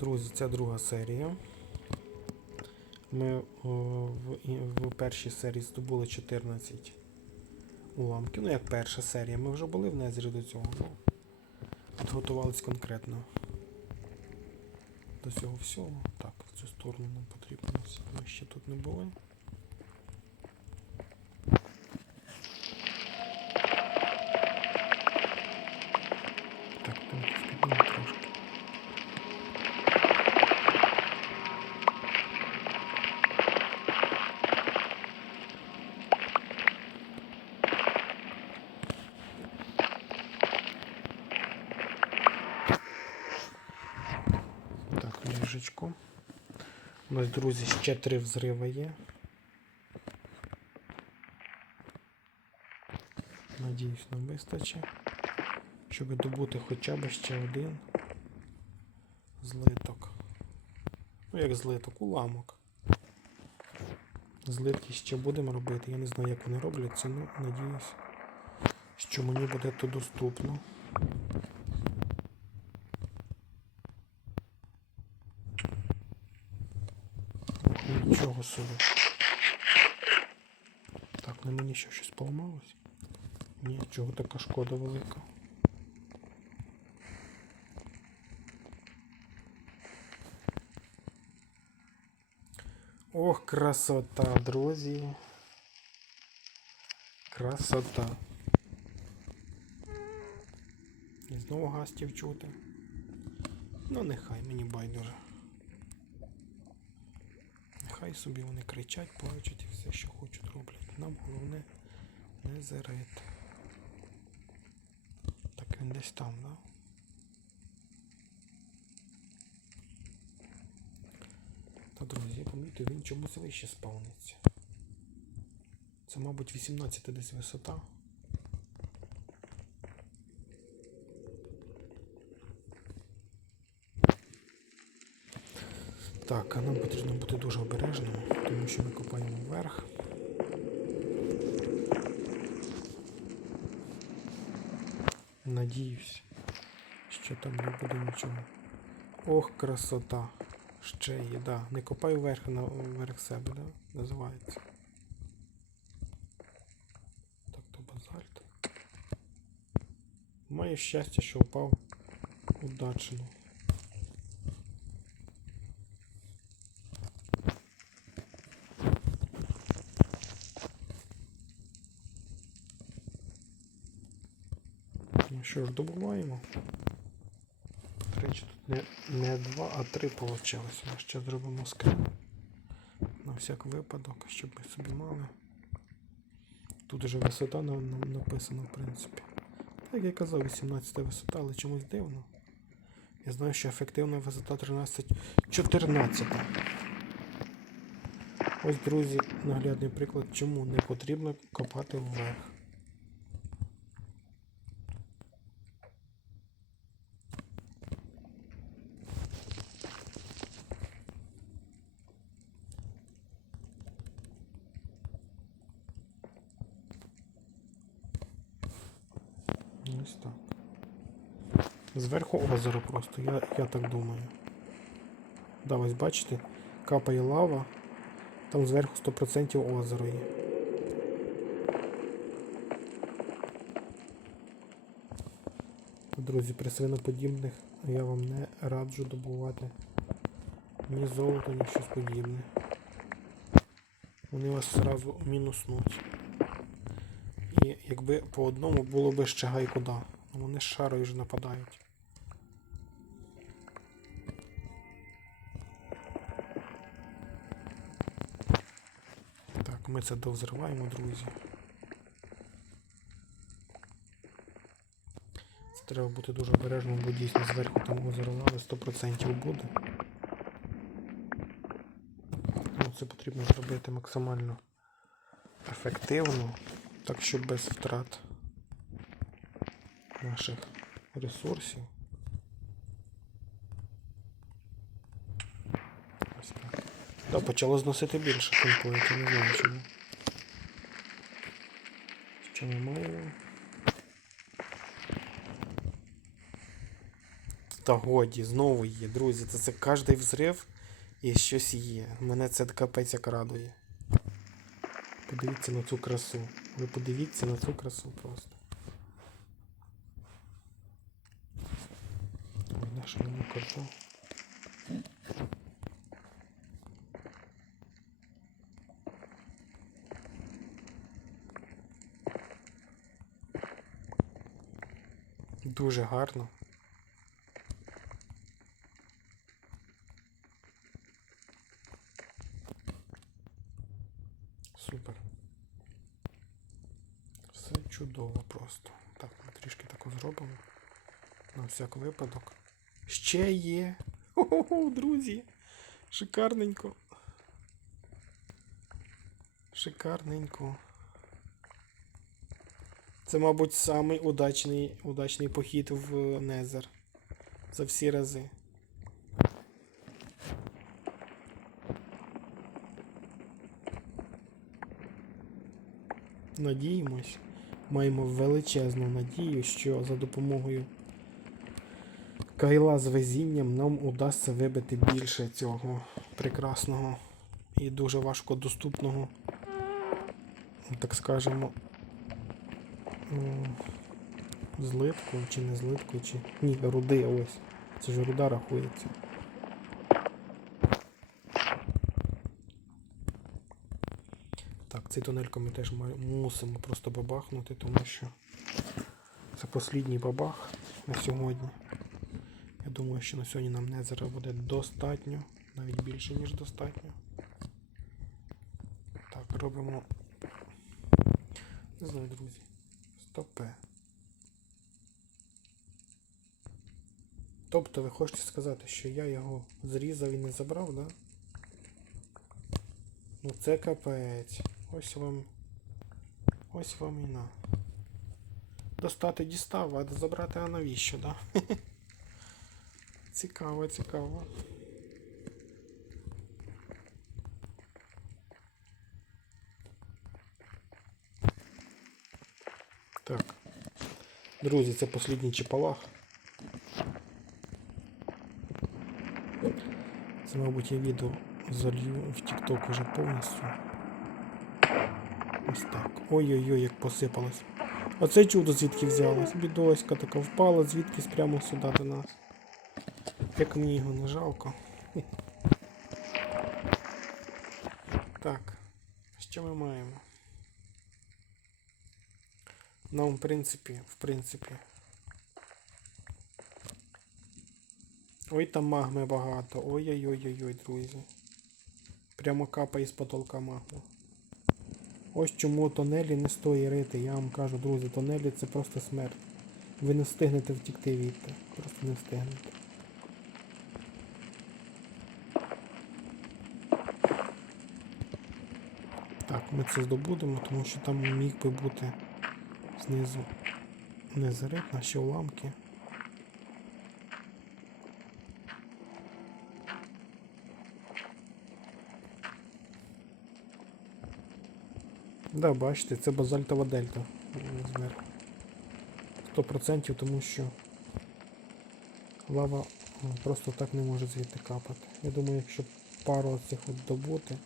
Друзі, це друга серія. Ми о, в, в першій серії здобули 14 уламків. Ну, як перша серія. Ми вже були в Незрі до цього. Ну, підготувались конкретно до цього всього. Так, в цю сторону нам потрібно. Ми ще тут не були. Так. У нас, друзі, ще три взриви є. Надіюсь, нам вистачить. Щоб добути хоча б ще один злиток. Ну, як злиток, уламок. Злитки ще будемо робити. Я не знаю, як вони роблять це, ну надіюсь, що мені буде то доступно. Нічого. Так, на мені що щось поламалось? Ні, чого така шкода велика. Ох, красота, друзі. Красота. І знову гастів чути. Ну, нехай мені байдуже. Нехай собі вони кричать, плачуть і все, що хочуть роблять. Нам головне не зерити. Так він десь там, да? Та друзі, я він чомусь вище спавниться. Це, мабуть, 18 десь висота. Так, а нам потрібно бути дуже обережними, тому що ми копаємо вверх. Надіюсь, що там не буде нічого. Ох, красота. Ще є, да. Не копай вверх на вверх себе, да? Називається. Так, то базальт. Маю щастя, що впав удачно. Ну що ж, добуваємо. До речі, тут не, не два, а три вийшло. Ми ще зробимо скрин. На всяк випадок, щоб ми собі мали. Тут вже висота на, на- написана, в принципі. Так як я казав, 18 висота, але чомусь дивно. Я знаю, що ефективна висота 13 14. Ось, друзі, наглядний приклад, чому не потрібно копати вверх. Ось так. Зверху озеро просто, я, я так думаю. Да, ось бачите, капає лава, там зверху 100% озеро є. Друзі, при свиноподібних я вам не раджу добувати ні золото, ні щось подібне. Вони вас одразу мінуснуть. І якби по одному було би ще гай куди. Ну, Вони з шарою ж нападають. Так, ми це довзриваємо, друзі. Це треба бути дуже обережним, бо дійсно зверху там озеро лави 100% буде. Ну, це потрібно зробити максимально ефективно, так щоб без втрат наших ресурсів. Ось так. Та почало зносити більше компоїтів, не знаю. Що ми маємо? Та годі, знову є, друзі. Це, це кожний взрив і щось є. Мене це капець як радує. Подивіться на цю красу. Ви подивіться на цю красу просто. Ой, на що кордон? Дуже гарно. Супер. Чудово просто. Так, ми трішки таку зробимо. На всяк випадок. Ще є. Хо-хо-хо, друзі. Шикарненько. Шикарненько. Це, мабуть, самий удачний, удачний похід в Незер. За всі рази. Надіємось, маємо величезну надію, що за допомогою кайла з везінням нам удасться вибити більше цього прекрасного і дуже важко доступного, так скажемо, злитку чи не злитку, чи. Ні, руди ось. Це ж руда рахується. Так, цей тунелько ми теж мусимо просто бабахнути, тому що це послідній бабах на сьогодні. Я думаю, що на сьогодні нам незера буде достатньо, навіть більше, ніж достатньо. Так, робимо. Не знаю, друзі. Стопе. Тобто ви хочете сказати, що я його зрізав і не забрав, да? Ну це капець. Ось вам. Ось вам і на. Достати дістав, а забрати а навіщо, да? Цікаво, цікаво. Так. Друзі, це послідній чіпалах. Це, мабуть, я відео залью в TikTok уже повністю. Ось так. Ой-ой-ой, як посипалось. Оце чудо звідки взялось. Бідоська така впала звідкись прямо сюди до нас. Як мені його не жалко. Так. Що ми маємо? Нам, в принципі, в принципі. Ой, там магми багато. Ой-ой-ой-ой, друзі. Прямо капає з потолка магма. Ось чому тонелі не стоїть рити. Я вам кажу, друзі, тонелі це просто смерть. Ви не встигнете втікти відти. Просто не встигнете. Так, ми це здобудемо, тому що там міг би бути знизу незарит, наші уламки. Да, бачите, це базальтова дельта м, зверху. 100% тому що лава просто так не може звідти капати. Я думаю, якщо пару цих от добути,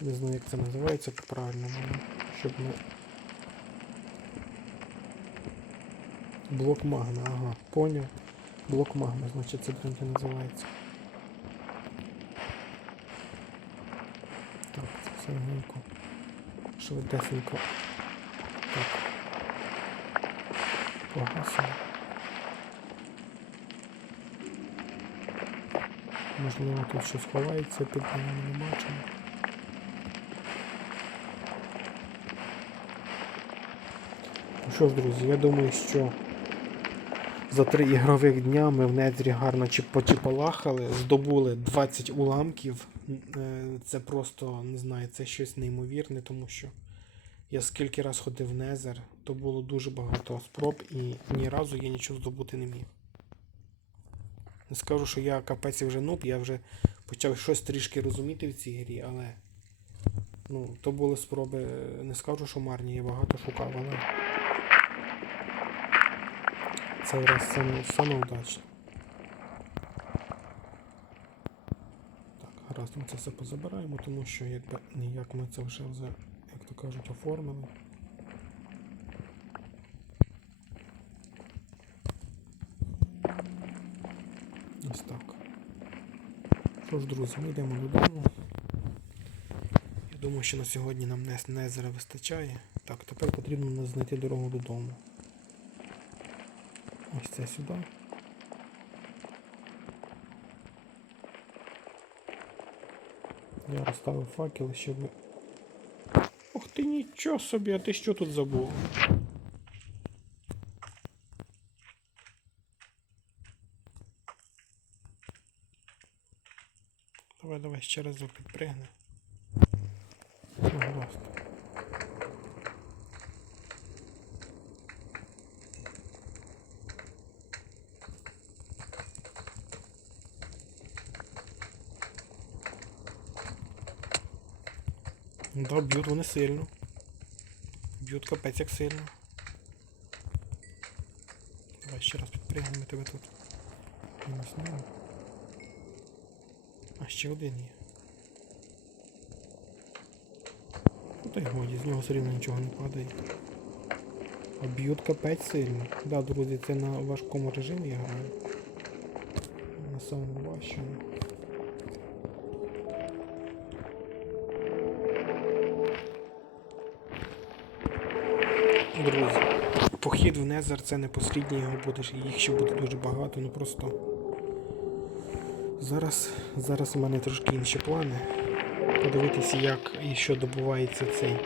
не знаю як це називається правильно, але щоб ми... Блок магна, ага, поняв. Блок магна, значить це тренді називається. Так, це все легенько. Швидесенько. Так. Погасимо. Можливо, тут щось ховається під нами, не бачимо. Ну що ж, друзі, я думаю, що за три ігрових дня ми в Незрі гарно чіп- почіпалахали, здобули 20 уламків. Е, Це просто, не знаю, це щось неймовірне, тому що я скільки раз ходив в Незер, то було дуже багато спроб і ні разу я нічого здобути не міг. Не скажу, що я капець вже нуб, я вже почав щось трішки розуміти в цій грі, але ну, то були спроби, не скажу, що марні, я багато шукав, але. Це раз саме, саме удачно. Ми це все позабираємо, тому що якби ніяк ми це вже, вже як то кажуть, оформили. Ось так. Що ж, друзі, ми йдемо додому. Я думаю, що на сьогодні нам не, незера вистачає. Так, тепер потрібно знайти дорогу додому. Ось це сюди. Я розставив факел, щоб. Ух ти нічого собі, а ти що тут забув? Давай, давай ще разок підпригни. Гаразд. Ну Да, б'ють вони сильно. Б'ють капець як сильно. Давай ще раз підпригнемо тебе тут. Мінус нема. А ще один є. Ну та й годі, з нього все рівно нічого не падає. А б'ють капець сильно. Да, друзі, це на важкому режимі я граю. На самому важчому. Друзі, похід в Незер це не послідній його будеш, їх ще буде дуже багато, ну просто. Зараз, зараз у мене трошки інші плани. Подивитися, як і що добувається цей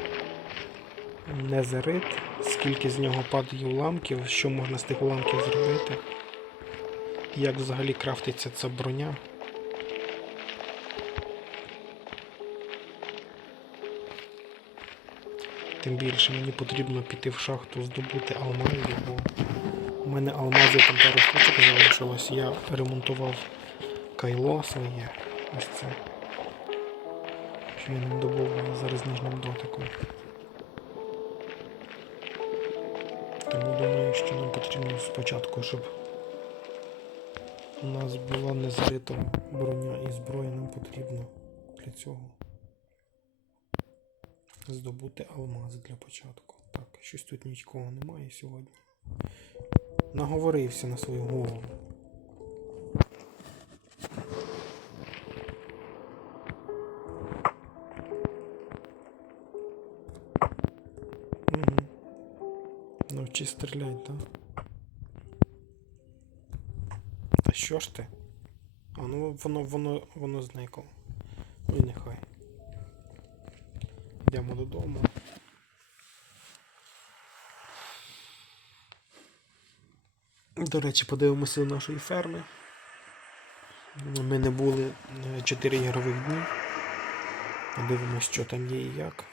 незерит, скільки з нього падає уламків, що можна з тих уламків зробити, як взагалі крафтиться ця броня. Тим більше мені потрібно піти в шахту, здобути алмазів, бо у мене алмазів там пару штучок залишилось. Я ремонтував кайло своє. Ось це. Що я не добув зараз ніжним дотиком. Тому думаю, що нам потрібно спочатку, щоб у нас була незрита броня і зброя нам потрібно для цього здобути алмази для початку. Так, щось тут нічого немає сьогодні. Наговорився на свою голову. Угу. Навчи стріляти, так? Та що ж ти? А ну воно воно воно зникло. Ну і нехай. Йдемо додому. До речі, подивимося до нашої ферми. Ми не були 4 ігрових дні. Подивимося, що там є і як.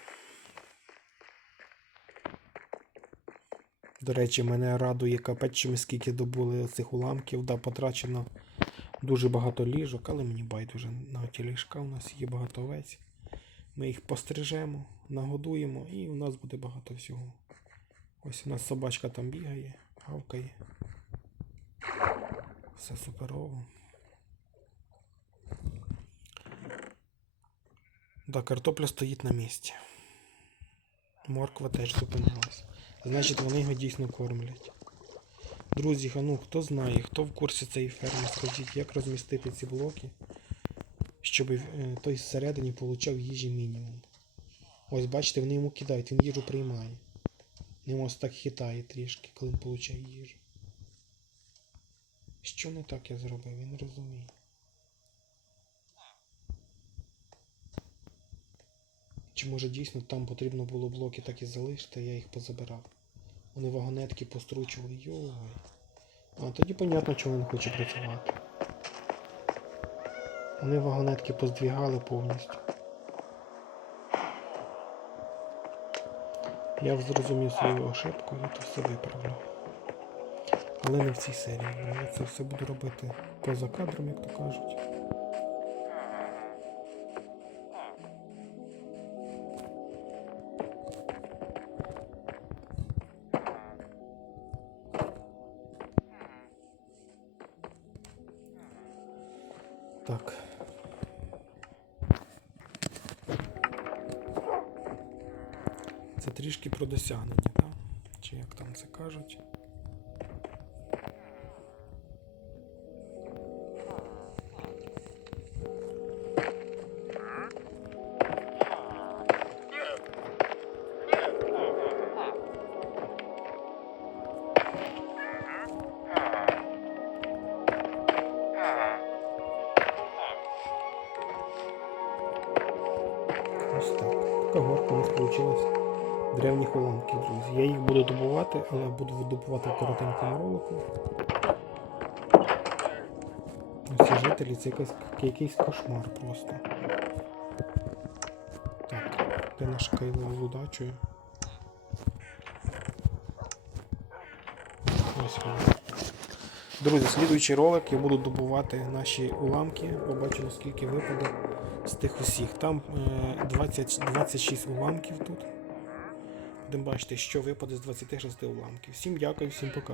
До речі, мене радує капець, скільки добули цих уламків, да, потрачено дуже багато ліжок, але мені байдуже на ті ліжка у нас є багато овець. Ми їх пострижемо, нагодуємо і у нас буде багато всього. Ось у нас собачка там бігає, гавкає. Все суперово. Да, картопля стоїть на місці. Морква теж зупинилась. Значить, вони його дійсно кормлять. Друзі, а ну хто знає, хто в курсі цієї ферми, скажіть, як розмістити ці блоки, щоб е, той зсередині получав їжі мінімум. Ось бачите, вони йому кидають, він їжу приймає. Ним ось так хитає трішки, коли він получає їжу. Що не так я зробив, він розуміє. Чи може дійсно там потрібно було блоки так і залишити, я їх позабирав. Вони вагонетки постручували, йой. А тоді понятно, чому він хоче працювати. Вони вагонетки поздвігали повністю. Я зрозумів свою ошибку і то все виправлю. Але не в цій серії. Я це все буду робити поза кадром, як то кажуть. Досягнення, так? Чи як там це кажуть. Ось так. Така горка у нас вийшла древніх уламків, друзі. Я їх буду добувати, але буду добувати коротенькому ролику. Ці жителі це якийсь, якийсь кошмар просто. Так, де наша кайло з удачею? Ось воно. Друзі, слідуючий ролик я буду добувати наші уламки. Побачимо, скільки випаде з тих усіх. Там е, 20, 26 уламків тут. Будемо бачити, що випаде з 26 уламків. Всім дякую, всім пока.